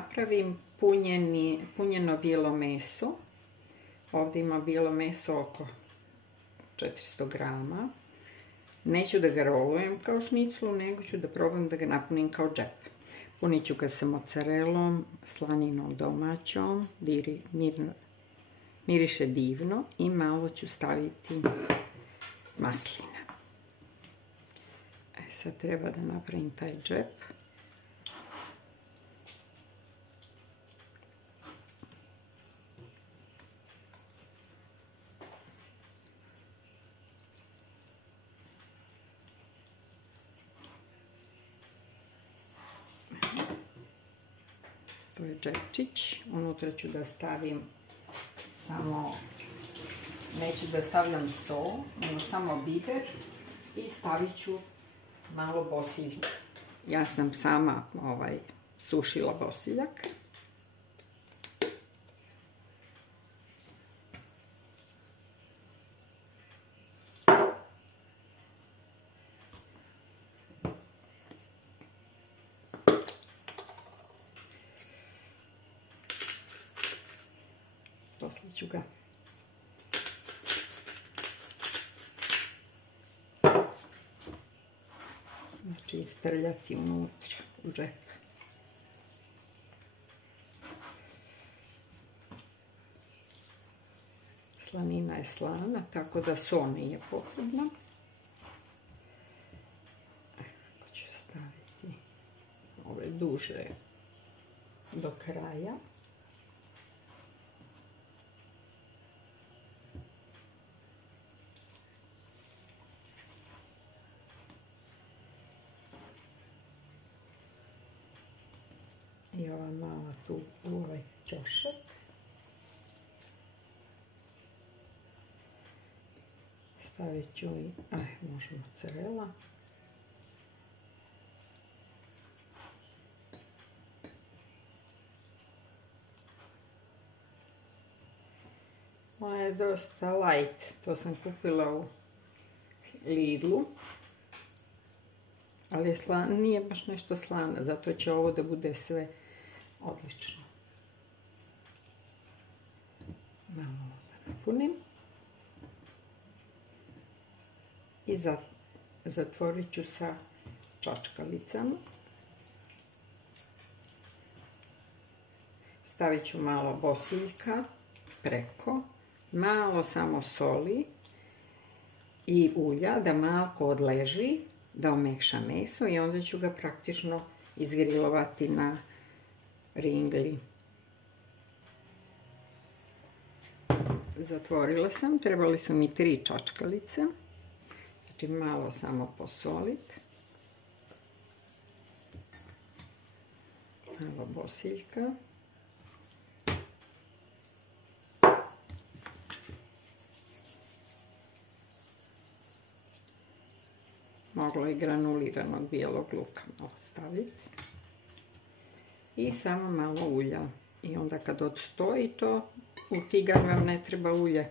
napravim punjeno bijelo meso. Ovdje ima bijelo meso oko 400 grama. Neću da ga rolujem kao šniclu, nego ću da probam da ga napunim kao džep. Punit ću ga sa mozzarellom, slaninom domaćom, miriše divno i malo ću staviti masline. Sad treba da napravim taj džep. To je džepčić. Unutra ću da stavim samo, neću da stavljam sol, nego samo biber i stavit ću malo bosiljka. Ja sam sama sušila bosiljak. Poslije ću ga istrljati unutra u džep. Slanina je slana, tako da sol nije potrebna. Ako ću staviti ove duže do kraja. I ova mala tu u ovaj ćošak. Stavit ću i, može mozzarella. Moja je dosta light, to sam kupila u Lidlu. Ali nije baš nešto slana, zato će ovo da bude sve odlično. Malo da napunim. I zatvorit ću sa čačkalicama. Stavit ću malo bosiljka preko, malo samo soli i ulja da malko odleži, da omekša meso i onda ću ga praktično izgrilovati na ringli. Zatvorila sam, trebali su mi 3 čačkalice, znači malo samo posoliti, malo bosiljka, moglo i granuliranog bijelog luka staviti i samo malo ulja. I onda kad odstoji to, u tigar vam ne treba ulje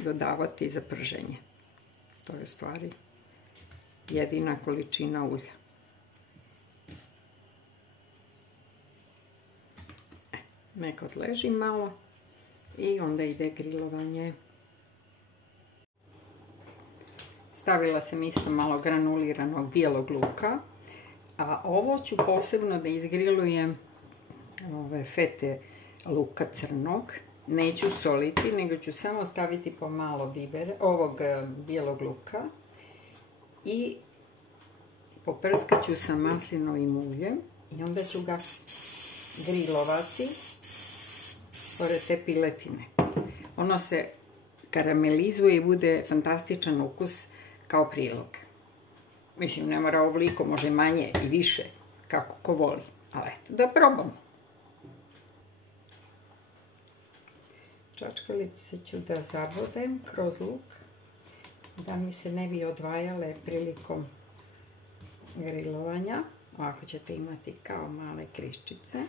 dodavati za prženje. To je u stvari jedina količina ulja. Nek odleži malo i onda ide grilovanje. Stavila sam isto malo granuliranog bijelog luka, a ovo ću posebno da izgrilujem ove fete luka crnog. Neću soliti, nego ću samo staviti pomalo ovog bijelog luka i poprskat ću sa maslinovim uljem i onda ću ga grilovati pored te piletine. Ono se karamelizuje i bude fantastičan ukus kao prilog. Mislim, ne mora ovoliko, može manje i više, kako ko voli. Ali eto, da probamo. Čačkalice ću da zabodem kroz luk, da mi se ne bi odvajale prilikom grilovanja. Ovako ćete imati kao male kriščice.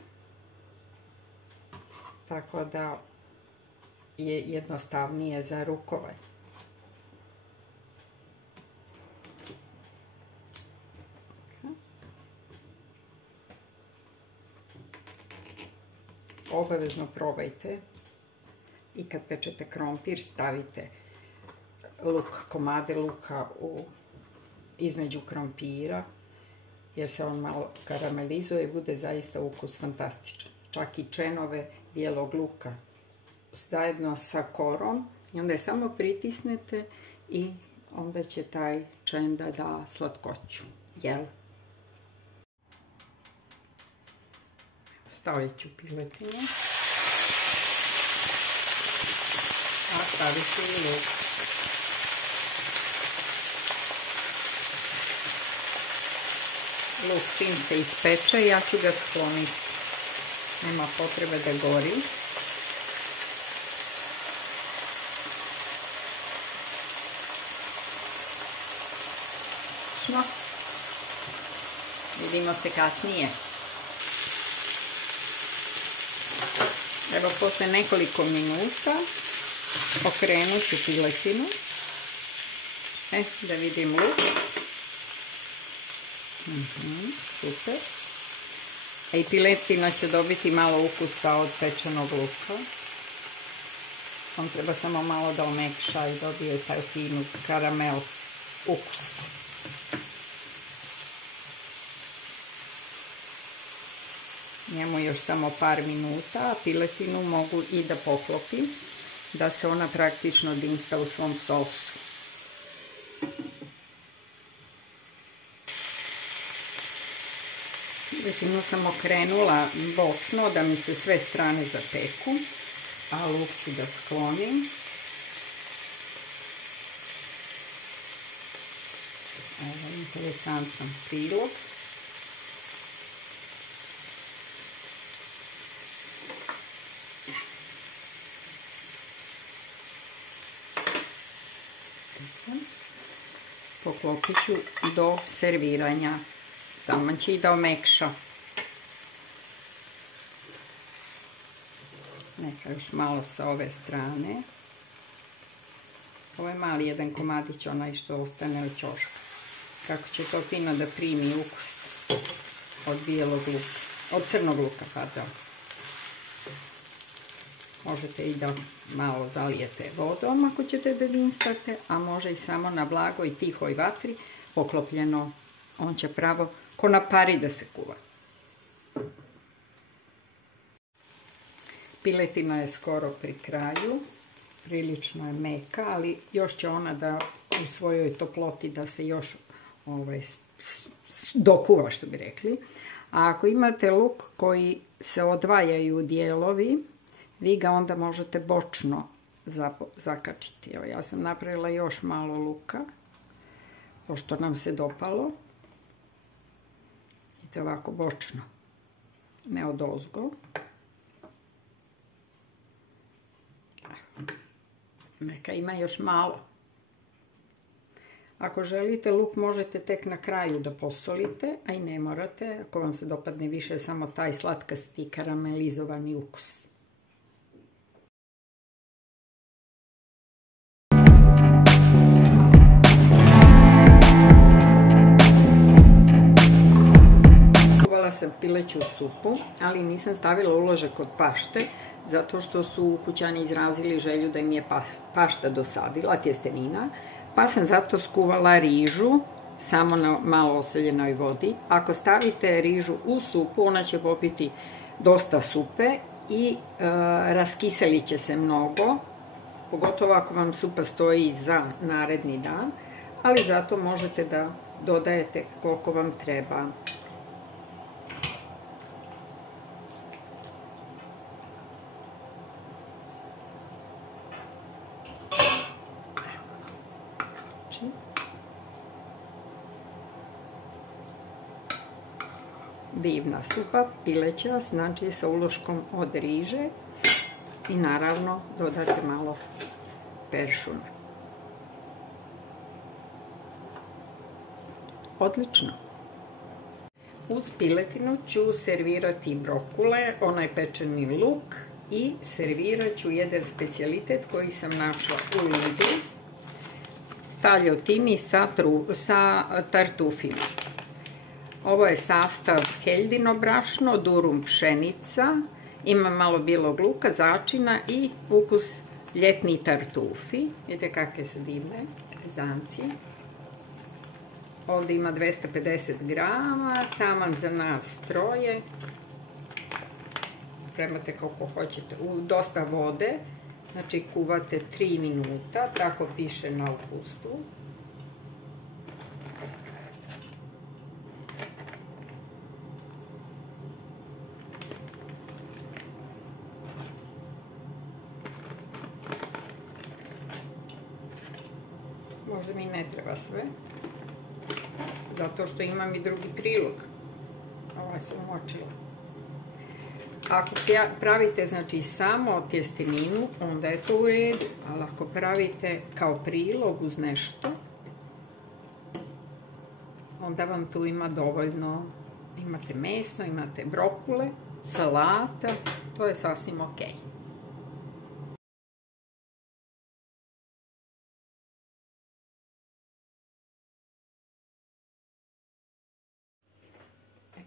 Tako da je jednostavnije za rukovanje. obavezno probajte. I kad pečete krompir, stavite komade luka između krompira, jer se on malo karamelizuje i bude zaista ukus fantastičan. Čak i čenove bijelog luka zajedno sa korom i onda je samo pritisnete i onda će taj čen da da slatkoću. Jel? Stavit ću piletinu. A stavit ću i luk. Luk čim se ispeče, ja ću ga skloniti. Nema potrebe da gori. Vidimo se kasnije. Evo, posle nekoliko minuta okrenut ću piletinu. Da vidim luk. Super. A i piletina će dobiti malo ukusa od pečenog luka. On treba samo malo da omekša i dobije taj finu karamel ukus. Njemu još samo par minuta, a piletinu mogu i da poklopim, da se ona praktično dinsta u svom sosu. Piletinu sam okrenula bočno da mi se sve strane zapeku, a luk ću da sklonim. Evo, interesantan prilog. Poklopit ću do serviranja. Taman će i da omekša. Neka još malo sa ove strane. Ovo je mali jedan komadić, onaj što ostane od ćoška. Kako će to fino da primi ukus od bijelog luka, od crnog luka, pardon. Možete i da malo zalijete vodom ako ćete da dinstate, a može i samo na blagoj tihoj vatri poklopljeno. On će pravo ko na pari da se kuva. Piletina je skoro pri kraju, prilično je meka, ali još će ona da u svojoj toploti da se još dokuva, što bi rekli. A ako imate luk koji se odvajaju dijelovi, vi ga onda možete bočno zakačiti. Evo, ja sam napravila još malo luka, pošto nam se dopalo. Idete ovako bočno, ne odozgo. Neka ima još malo. Ako želite luk možete tek na kraju da posolite, a i ne morate. Ako vam se dopadne više samo taj slatkasti karamelizovani ukus. Kuvala sam pileću supu, ali nisam stavila uložak od pašte, zato što su kućani izrazili želju da im je pašta dosadila, tjestenina, pa sam zato skuvala rižu, samo na malo osoljenoj vodi. Ako stavite rižu u supu, ona će popiti dosta supe i raskiselit će se mnogo, pogotovo ako vam supa stoji za naredni dan, ali zato možete da dodajete koliko vam treba. Divna supa, pileća, znači sa uloškom od riže i naravno dodate malo peršuna. Odlično! Uz piletinu ću servirati brokule, onaj pečeni luk i servirat ću jedan specijalitet koji sam našla u Lidlu, tagliatini sa tartufima. Ovo je sastav heljino brašno, durum pšenica Ima malo bijelog luka, začina i ukus ljetni tartufi. Vidite kakve su divne rezanci. Ovdje ima 250 grama, taman za nas troje. Spremate koliko hoćete, dosta vode, znači kuvate 3 minuta, tako piše na upustvu. Možda mi ne treba sve, zato što imam i drugi prilog. Ovaj sam umočila. Ako pravite znači samo tjesteninu, onda je to u redu, ali ako pravite kao prilog uz nešto, onda vam tu ima dovoljno. Imate meso, imate brokule, salata, to je sasvim ok.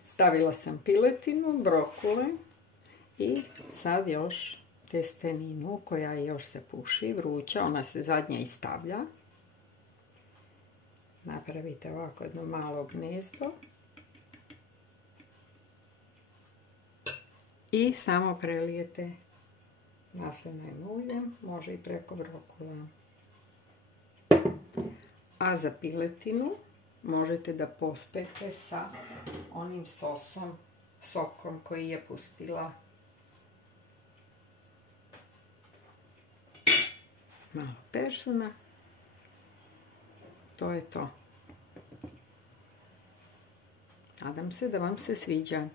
Stavila sam piletinu, brokule i sad još tjesteninu koja još se puši, vruća, ona se zadnja i stavlja. Napravite ovako jedno malo gnezdo. I samo prelijete maslinovim uljem, može i preko brokula. A za piletinu možete da pospete sa onim sokom koji je pustila. Malo peršuna. To je to. Nadam se da vam se sviđa.